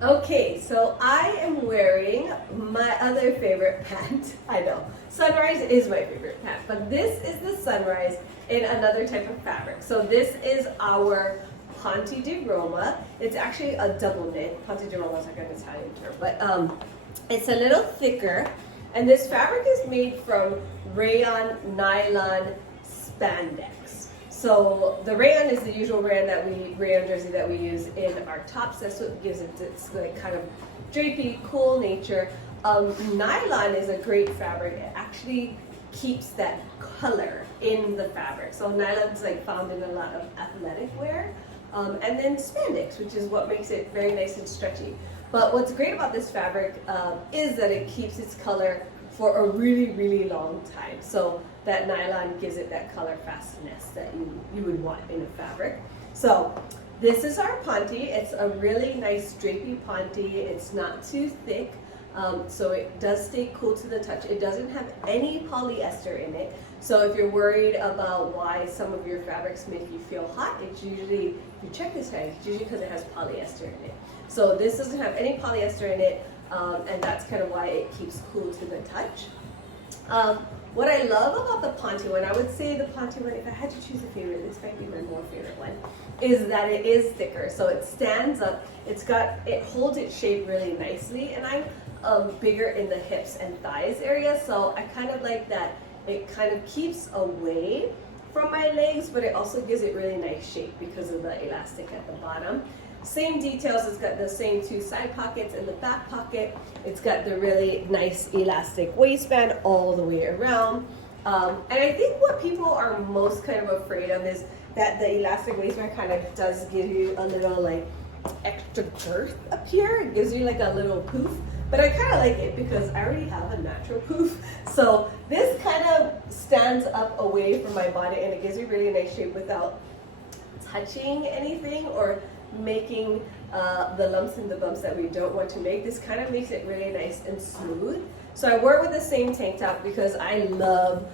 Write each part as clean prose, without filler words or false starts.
Okay, so I am wearing my other favorite pant. I know, Sunrise is my favorite pant, but this is the Sunrise in another type of fabric. So this is our Ponte di Roma. It's actually a double knit. Ponte di Roma is like an Italian term, but it's a little thicker. And this fabric is made from rayon, nylon, spandex. So the rayon is the usual rayon jersey that we use in our tops. That's what gives it its like kind of drapey, cool nature. Nylon is a great fabric. It actually keeps that color in the fabric. So nylon is like found in a lot of athletic wear. And then spandex, which is what makes it very nice and stretchy. But what's great about this fabric is that it keeps its color for a really, really long time. So that nylon gives it that color fastness that you would want in a fabric. So this is our Ponte. It's a really nice drapey Ponte. It's not too thick, so it does stay cool to the touch. It doesn't have any polyester in it. So if you're worried about why some of your fabrics make you feel hot, it's usually, if you check this tag, it's usually because it has polyester in it. So this doesn't have any polyester in it, and that's kind of why it keeps cool to the touch. What I love about the Ponte one, I would say the Ponte one, if I had to choose a favorite, this might be my more favorite one, is that it is thicker. So it stands up, it holds its shape really nicely, and I'm bigger in the hips and thighs area, so I kind of like that it kind of keeps away from my legs, but it also gives it really nice shape because of the elastic at the bottom. Same details, it's got the same two side pockets in the back pocket. It's got the really nice elastic waistband all the way around. And I think what people are most kind of afraid of is that the elastic waistband kind of does give you a little like extra girth up here. It gives you like a little poof. But I kind of like it because I already have a natural poof. So this kind of stands up away from my body and it gives me really nice shape without touching anything or making the lumps and the bumps that we don't want to make. This kind of makes it really nice and smooth. So I wore it with the same tank top because I love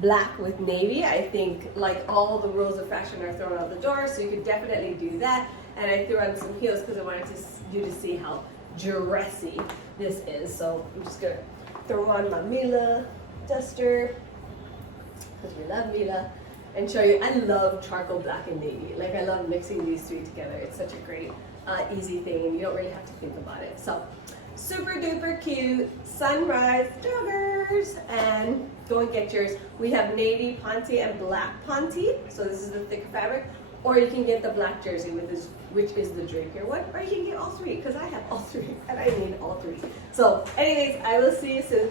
black with navy. I think like all the rules of fashion are thrown out the door, so you could definitely do that. And I threw on some heels because I wanted you to see how dressy this is. So I'm just gonna throw on my Mila duster because we love Mila, and show you. I love charcoal black and navy. Like I love mixing these three together. It's such a great easy thing and you don't really have to think about it. So super duper cute Sunrise joggers, and go and get yours. We have navy Ponte and black Ponte, so this is the thick fabric, or you can get the black jersey with this, which is the drapier one, or you can get all three because I have all three and I need all three. So anyways, I will see you soon.